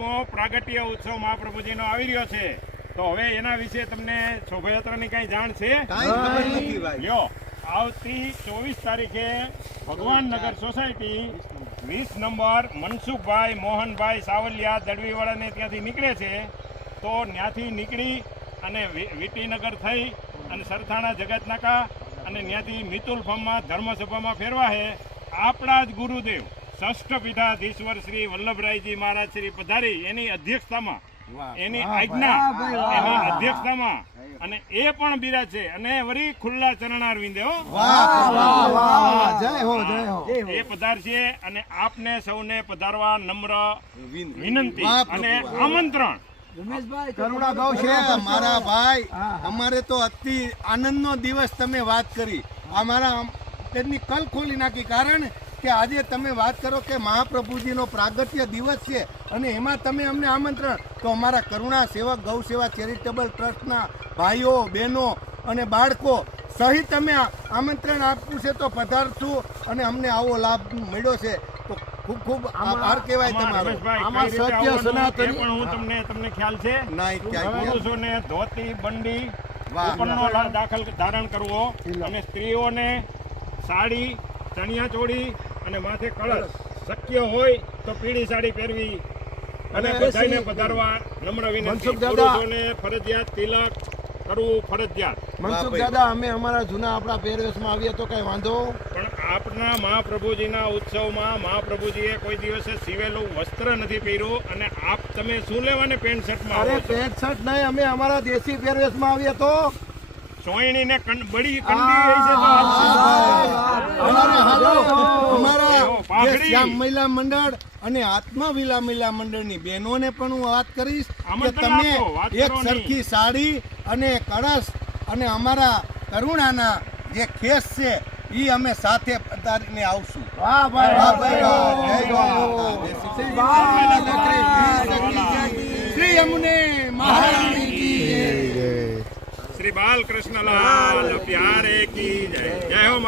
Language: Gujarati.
મો પ્રાગટ્ય ઉત્સવ મહાપ્રભુજીનો આવી રહ્યો છે. તો હવે એના વિશે તમને શોભાયાત્રાની કઈ જાણ છે? કાંઈ ખબર નથી ભાઈ. લ્યો આવતી ચોવીસ તારીખે ભગવાન નગર સોસાયટી વીસ નંબર મનસુખભાઈ મોહનભાઈ સાવલિયા દળવીવાળાને ત્યાંથી નીકળે છે. તો ત્યાંથી નીકળી અને વી- વીટીનગર થઈ અને સરથાણા જગતનાકા અને ત્યાંથી મિતુલ ફાર્મમાં ધર્મસભામાં ફેરવા છે આપણા જ ગુરુદેવ. ષષ્ઠ પીઠાધીશ્વર શ્રી વલ્લભરાયજી મહારાજ શ્રી પધારી એની અધ્યક્ષતામાં એની આજ્ઞા એની અધ્યક્ષતામાં. અને એ પણ બીરા છે. અને વળી ખુલ્લા ચરણાર વિંદે જય હો જય એ પધારશે અને આપને સૌને પધારવા નમ્ર વિનંતી. અને આમંત્રણ. છે મારા ભાઈ. અમારે તો અતિ આનંદનો દિવસ તમે વાત કરી. અમારા તેમની કલ ખોલી નાખી. કારણ કે આજે તમે વાત કરો કે મહાપ્રભુજીનો પ્રાગટ્ય દિવસ છે અને એમાં તમે અમને આમંત્રણ. તો અમારા કરુણા સેવક ગૌ સેવા ચેરિટેબલ ટ્રસ્ટના ભાઈઓ બહેનો અને બાળકો સહિત અમે આ- આમંત્રણ આપ્યું છે તો પધારશું અને અમને આવો લાભ મળ્યો છે. તો ખૂબ ખૂબ આભાર કહેવાય તમારો. આમાં સત્ય સનાતન પણ હું તમને તમને ખ્યાલ છે. પુરુષોને ધોતી બંડી ઉપરનો દાખલ ધારણ કરવો. અને સ્ત્રીઓને સાડી ચણિયા ચોળી અને માથે કળશ. શક્ય હોય તો પીળી સાડી પહેરવી. અને બધાને પધારવા નમ્ર વિનંતી. પુરુષોને ફરજિયાત તિલક કરવું ફરજિયાત. મનસુખ દાદા અમે અમારા જૂના આપણા પહેરવેશમાં આવીએ તો કઈ વાંધો? પણ આપના મહાપ્રભુજીના ઉત્સવમાં મહાપ્રભુજીએ કોઈ દિવસે સીવેલું વસ્ત્ર નથી પહેર્યું. અને આપ તમે શું લેવાને પેન્ટ શર્ટમાં અરે પેન્ટ શર્ટ નહીં અમે અમારા દેશી પહેરવેશમાં આવીએ તો? સોયણીને બળી કંડી રહી છે તો. અમારે હાલો. અમારા. શ્યામ મહિલા મંડળ અને આત્મા વિલા મહિલા મંડળની બહેનોને પણ હું વાત કરીશ કે તમે એક સરખી સાડી અને કળશ અને અમારા કરુણાના જે ખેસ છે એ અમે સાથે પધારીને આવશું. વાહ ભાઈ વાહ ભાઈ, વાહ. શ્રી અમને મહારાણી કી જય. શ્રી બાલકૃષ્ણલાલ પ્યારે કી જય. જય હો